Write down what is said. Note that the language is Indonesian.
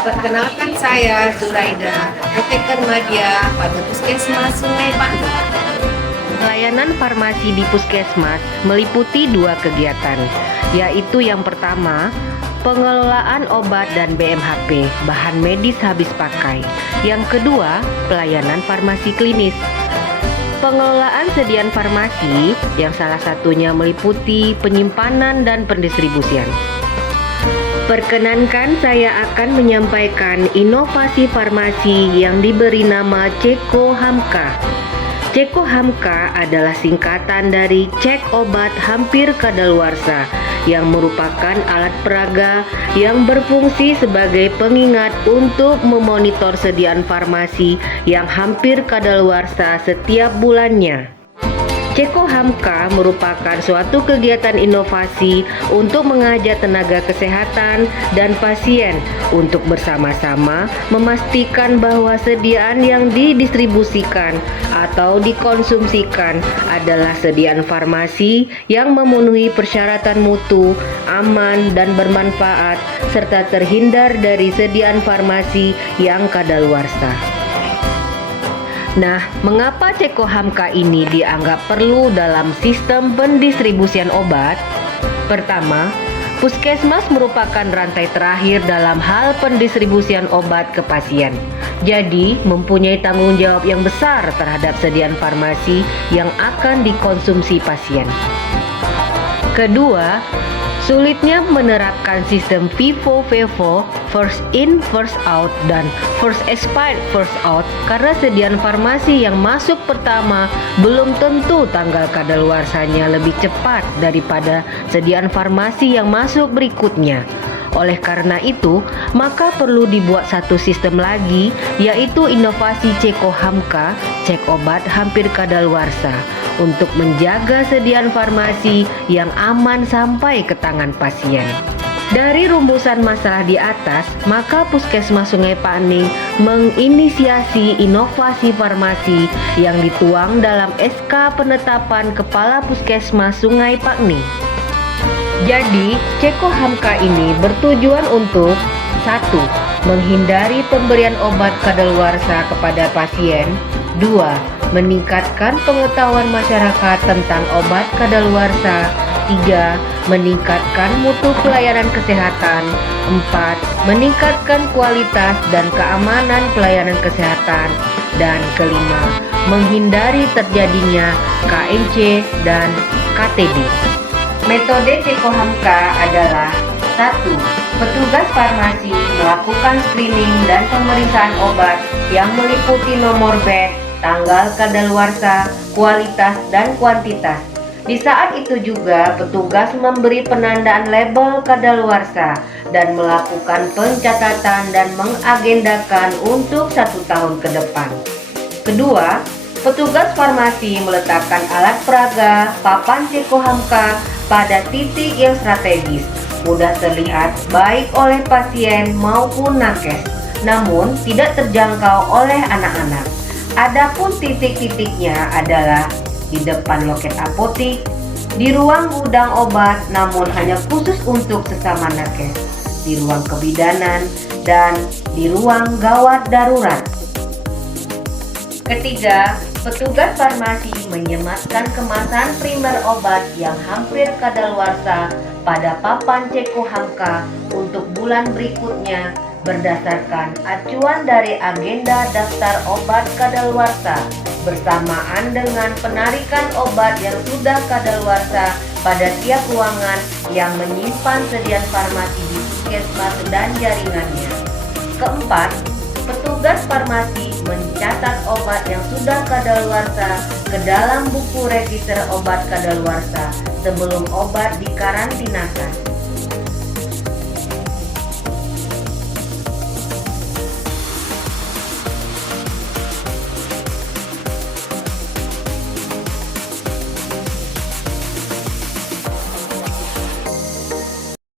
Perkenalkan saya Zuraida, apoteker madya pada Puskesmas Sungai Pandan. Pelayanan farmasi di Puskesmas meliputi dua kegiatan, yaitu yang pertama, pengelolaan obat dan BMHP, bahan medis habis pakai. Yang kedua, pelayanan farmasi klinis. Pengelolaan sediaan farmasi yang salah satunya meliputi penyimpanan dan pendistribusian. Perkenankan saya akan menyampaikan inovasi farmasi yang diberi nama Ceko Hamka. Ceko Hamka adalah singkatan dari cek obat hampir kadaluarsa yang merupakan alat peraga yang berfungsi sebagai pengingat untuk memonitor sediaan farmasi yang hampir kadaluarsa setiap bulannya. Ceko Hamka merupakan suatu kegiatan inovasi untuk mengajak tenaga kesehatan dan pasien untuk bersama-sama memastikan bahwa sediaan yang didistribusikan atau dikonsumsikan adalah sediaan farmasi yang memenuhi persyaratan mutu, aman, dan bermanfaat, serta terhindar dari sediaan farmasi yang kadaluarsa. Nah, mengapa Ceko Hamka ini dianggap perlu dalam sistem pendistribusian obat? Pertama, Puskesmas merupakan rantai terakhir dalam hal pendistribusian obat ke pasien. Jadi, mempunyai tanggung jawab yang besar terhadap sediaan farmasi yang akan dikonsumsi pasien. Kedua, sulitnya menerapkan sistem FIFO-FEFO, first in, first out, dan first expired, first out karena sediaan farmasi yang masuk pertama belum tentu tanggal kadaluarsanya lebih cepat daripada sediaan farmasi yang masuk berikutnya. Oleh karena itu, maka perlu dibuat satu sistem lagi, yaitu inovasi Ceko Hamka, cek obat hampir kadaluarsa, untuk menjaga sediaan farmasi yang aman sampai ke tangan pasien. Dari rumusan masalah di atas, maka Puskesmas Sungai Paning menginisiasi inovasi farmasi yang dituang dalam SK penetapan Kepala Puskesmas Sungai Paning. Jadi, Ceko Hamka ini bertujuan untuk 1. Menghindari pemberian obat kadaluarsa kepada pasien. 2. Meningkatkan pengetahuan masyarakat tentang obat kadaluarsa. 3. Meningkatkan mutu pelayanan kesehatan. 4. Meningkatkan kualitas dan keamanan pelayanan kesehatan. Dan kelima, menghindari terjadinya KNC dan KTD. Metode Ceko Hamka adalah 1. Petugas farmasi melakukan screening dan pemeriksaan obat yang meliputi nomor batch, tanggal kadaluarsa, kualitas, dan kuantitas. Di saat itu juga petugas memberi penandaan label kadaluarsa dan melakukan pencatatan dan mengagendakan untuk 1 tahun ke depan. Kedua, petugas farmasi meletakkan alat peraga papan Ceko Hamka pada titik yang strategis, mudah terlihat baik oleh pasien maupun nakes, namun tidak terjangkau oleh anak-anak. Adapun titik-titiknya adalah di depan loket apotik, di ruang gudang obat namun hanya khusus untuk sesama nakes, di ruang kebidanan, dan di ruang gawat darurat. Ketiga, petugas farmasi menyematkan kemasan primer obat yang hampir kadaluarsa pada papan Ceko Hamka untuk bulan berikutnya berdasarkan acuan dari agenda daftar obat kadaluarsa bersamaan dengan penarikan obat yang sudah kadaluarsa pada tiap ruangan yang menyimpan sediaan farmasi di puskesmas dan jaringannya. Keempat, petugas farmasi mencatat obat yang sudah kadaluarsa ke dalam buku register obat kadaluarsa sebelum obat dikarantinakan.